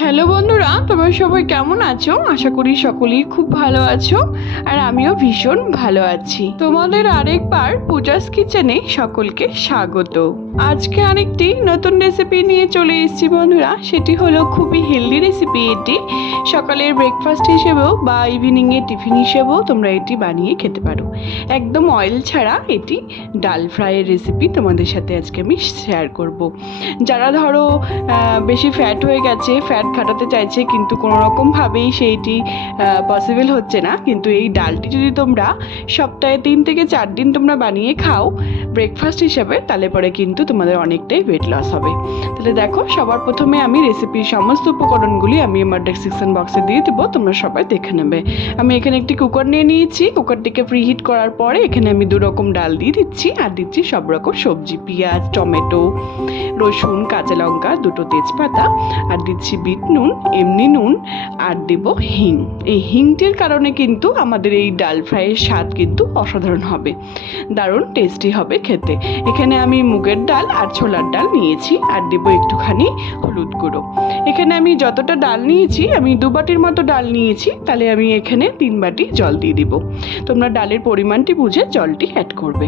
Hello বন্ধুরা, তোমরা সবাই কেমন আছো? আশা করি সকলেই খুব ভালো আছো আর আমিও ভীষণ ভালো আছি। তোমাদের আরেকবার পূজাস কিচেনে সকলকে স্বাগত। আজকে আরেকটি নতুন রেসিপি নিয়ে চলে এসেছি বন্ধুরা। সেটি হলো খুবই হেলদি রেসিপি। এটি সকালের ব্রেকফাস্ট হিসেবেও বা ইভিনিংয়ে টিফিন হিসেবেও তোমরা এটি বানিয়ে খেতে পারো। একদম অয়েল ছাড়া এটি ডাল ফ্রাইয়ের রেসিপি তোমাদের সাথে আজকে আমি শেয়ার করব। যারা ধরো বেশি ফ্যাট হয়ে গেছে, ফ্যাট কাটাতে চাইছে কিন্তু কোনো রকমভাবেই সেইটি পসিবল হচ্ছে না, কিন্তু এই ডালটি যদি তোমরা সপ্তাহে 3 থেকে 4 দিন তোমরা বানিয়ে খাও ব্রেকফাস্ট হিসাবে, তাহলে পরে কিন্তু তোমাদের অনেকটাই ওয়েট লস হবে। তাহলে দেখো, সবার প্রথমে আমি রেসিপির সমস্ত উপকরণগুলি আমি আমার ডেসক্রিপশন বক্সে দিয়ে দেবো, তোমরা সবাই দেখে নেবে। আমি এখানে একটি কুকার নিয়ে নিয়েছি। কুকারটিকে প্রিহিট করার পরে এখানে আমি 2 রকম ডাল দিয়ে দিচ্ছি আর দিচ্ছি সব রকম সবজি, পেঁয়াজ, টমেটো, রসুন, কাঁচা লঙ্কা, 2টো তেজপাতা আর দিচ্ছি বিট নুন, এমনি নুন আর দেব হিং। এই হিংটির কারণে কিন্তু আমাদের এই ডাল ফ্রাইয়ের স্বাদ কিন্তু অসাধারণ হবে, দারুণ টেস্টি হবে খেতে। এখানে আমি মুগের ডাল আর ছোলার ডাল নিয়েছি আর দেব একটুখানি হলুদ গুঁড়ো। এখানে আমি যতটা ডাল নিয়েছি, আমি 2 বাটির মতো ডাল নিয়েছি, তাহলে আমি এখানে 3 বাটি জল দিয়ে দিব। তোমরা ডালের পরিমাণটি বুঝে জলটি অ্যাড করবে।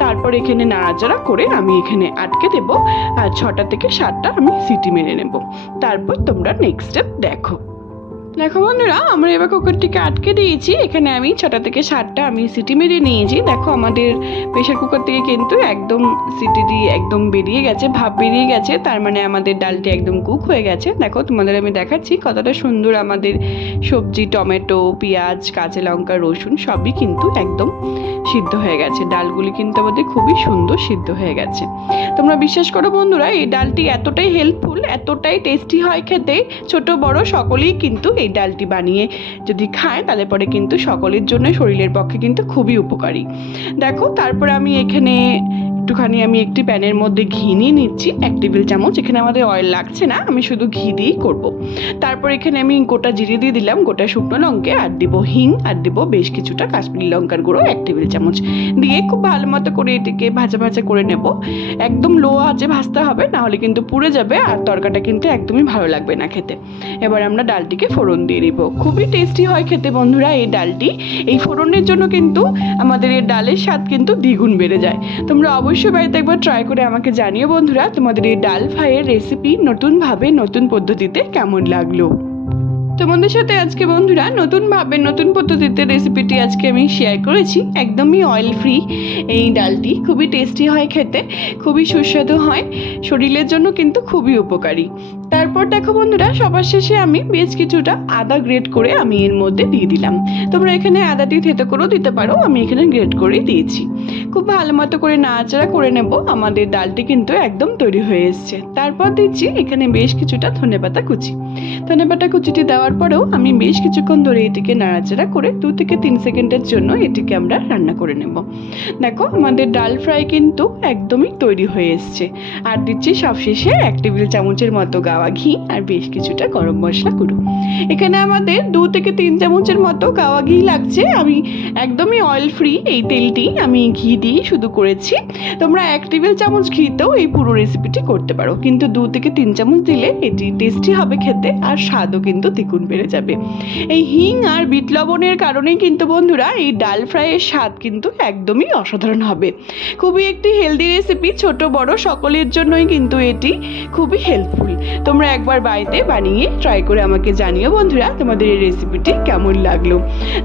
তারপর এখানে নাড়াচাড়া করে আমি এখানে আটকে দেব আর 6টা থেকে 7টা আমি সিটি মেরে নেব। তারপর তোমরা নেক্সট স্টেপ দেখো বন্ধুরা, আমরা এবার কুকারটিকে আটকে দিয়েছি। এখানে আমি 6টা থেকে 7টা আমি সিটি মেরে নিয়েছি। দেখো, আমাদের প্রেশার কুকার থেকে কিন্তু একদম সিটি দিয়ে একদম বেরিয়ে গেছে, ভাপ বেরিয়ে গেছে, তার মানে আমাদের ডালটি একদম কুক হয়ে গেছে। দেখো, তোমাদের আমি দেখাচ্ছি কতটা সুন্দর আমাদের সবজি, টমেটো, পেঁয়াজ, কাঁচা লঙ্কা, রসুন সবই কিন্তু একদম সিদ্ধ হয়ে গেছে। ডালগুলি কিন্তু আমাদের খুবই সুন্দর সিদ্ধ হয়ে গেছে। তোমরা বিশ্বাস করো বন্ধুরা, এই ডালটি এতটাই হেল্পফুল, এতটাই টেস্টি হয় খেতে, ছোট বড় সকলেই কিন্তু এই ডালটি বানিয়ে যদি খায় তাহলে পরে কিন্তু সকলের জন্য শরীরের পক্ষে কিন্তু খুবই উপকারী। দেখো, তারপরে আমি এখানে একটুখানি আমি একটি প্যানের মধ্যে ঘি নিয়ে নিচ্ছি 1 টেবিল চামচ। এখানে আমাদের অয়েল লাগছে না, আমি শুধু ঘি দিয়েই করব। তারপর এখানে আমি গোটা জিরে দিয়ে দিলাম, গোটা শুকনো লঙ্কা আর দেবো হিং আর দেবো বেশ কিছুটা কাশ্মীরি লঙ্কার গুঁড়ো 1 টেবিল চামচ দিয়ে খুব ভালো মতো করে এটিকে ভাজা ভাজা করে নেব। একদম লো আঁচে ভাজতে হবে, নাহলে কিন্তু পুড়ে যাবে আর তরকাটা কিন্তু একদমই ভালো লাগবে না খেতে। এবার আমরা ডালটিকে ফোড়ন দিয়ে দিব। খুবই টেস্টি হয় খেতে বন্ধুরা এই ডালটি। এই ফোড়নের জন্য কিন্তু আমাদের এই ডালের স্বাদ কিন্তু দ্বিগুণ বেড়ে যায়। তোমরা অবশ্যই বাড়িতে একবার ট্রাই করে আমাকে জানিও বন্ধুরা, তোমাদের এই ডাল ফ্রাইয়ের রেসিপি নতুনভাবে নতুন পদ্ধতিতে কেমন লাগলো। তোমাদের সাথে আজকে বন্ধুরা নতুনভাবে নতুন পদ্ধতিতে রেসিপিটি আজকে আমি শেয়ার করেছি। একদমই অয়েল ফ্রি এই ডালটি, খুবই টেস্টি হয় খেতে, খুবই সুস্বাদু হয়, শরীরের জন্য কিন্তু খুবই উপকারী। তারপর দেখো বন্ধুরা, সবার শেষে আমি বেশ কিছুটা আদা গ্রেট করে আমি এর মধ্যে দিয়ে দিলাম। তোমরা এখানে আদাটি থেতো করেও দিতে পারো, আমি এখানে গ্রেট করেই দিয়েছি। খুব ভালো মতো করে নাড়াচাড়া করে নেব। আমাদের ডালটি কিন্তু একদম তৈরি হয়ে এসছে। তারপর দিচ্ছি এখানে বেশ কিছুটা ধনেপাতা কুচি। ধনেপাতা কুচিটি দেওয়ার পরেও আমি বেশ কিছুক্ষণ ধরে এটিকে নাড়াচাড়া করে 2 থেকে 3 সেকেন্ডের জন্য এটিকে আমরা রান্না করে নেব। দেখো, আমাদের ডাল ফ্রাই কিন্তু একদমই তৈরি হয়ে এসছে। আর দিচ্ছি সবশেষে 1 টেবিল চামচের মতো গাওয়া ঘি আর বেশ কিছুটা গরম মশলা গুঁড়ো। এখানে আমাদের 2 থেকে 3 চামচের মতো গাওয়া ঘি লাগছে। আমি একদমই অয়েল ফ্রি এই তেলটি আমি ঘি দিয়ে শুধু করেছি। তোমরা 1 টেবিল চামচ ঘিতেও এই পুরো রেসিপিটি করতে পারো, কিন্তু 2 থেকে 3 চামচ দিলে এটি টেস্টি হবে খেতে আর স্বাদও কিন্তু দ্বিগুণ বেড়ে যাবে। এই হিং আর বিট লবণের কারণেই কিন্তু বন্ধুরা এই ডাল ফ্রাইয়ের স্বাদ কিন্তু একদমই অসাধারণ হবে। খুবই একটি হেলদি রেসিপি, ছোট বড় সকলের জন্যই কিন্তু এটি খুবই হেল্পফুল। তোমরা একবার বাড়িতে বানিয়ে ট্রাই করে আমাকে জানিও বন্ধুরা তোমাদের এই রেসিপিটি কেমন লাগলো।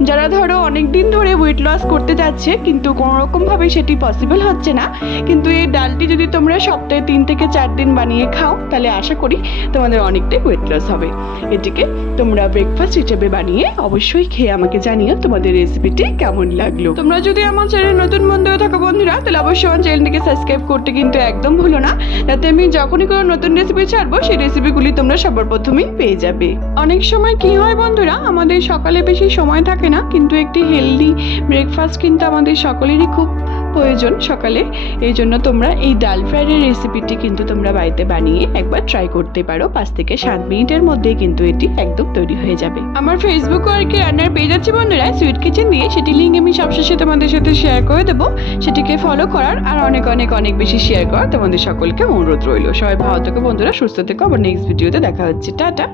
যারা ধরো অনেক দিন ধরে ওয়েট লস করতে যাচ্ছে কিন্তু কোনো রকমভাবে সেটি পসিবল হচ্ছে না, কিন্তু এই ডালটি যদি তোমরা সপ্তাহে 3 থেকে 4 দিন বানিয়ে খাও তাহলে আশা করি তোমাদের অনেকটাই ওয়েট লস হবে। এটিকে তোমরা ব্রেকফাস্ট হিসেবে বানিয়ে অবশ্যই খেয়ে আমাকে জানিও তোমাদের রেসিপিটি কেমন লাগলো। তোমরা যদি আমার চ্যানেল নতুন বন্ধু হয়ে থাকো বন্ধুরা, তাহলে অবশ্যই আমার চ্যানেলটিকে সাবস্ক্রাইব করতে কিন্তু একদম ভুলো না, যাতে আমি যখনই কোনো নতুন রেসিপি ছাড়বো সেই রেসিপিগুলি তোমরা সবার প্রথমেই পেয়ে যাবে। অনেক সময় কি হয় বন্ধুরা, আমাদের সকালে বেশি সময় থাকে না, কিন্তু একটি হেলদি ব্রেকফাস্ট কিন্তু আমাদের সকলেরই খুব প্রয়োজন সকালে। এই জন্য তোমরা এই ডাল ফ্রাইয়ের রেসিপিটি কিন্তু তোমরা বাড়িতে বানিয়ে একবার ট্রাই করতে পারো। 5 থেকে 7 মিনিটের মধ্যেই কিন্তু এটি একদম তৈরি হয়ে যাবে। আমার ফেসবুক আর কি রান্নার পেজ আছে বন্ধুরা, সুইট কিচেন দিয়ে, সেটি লিঙ্ক আমি সবশেষে তোমাদের সাথে শেয়ার করে দেবো। সেটিকে ফলো করার আর অনেক অনেক অনেক বেশি শেয়ার করার তোমাদের সকলকে অনুরোধ রইল। সবাই ভালো থেকো বন্ধুরা, সুস্থ থেকো। আবার নেক্সট ভিডিওতে দেখা হচ্ছে। টাটা।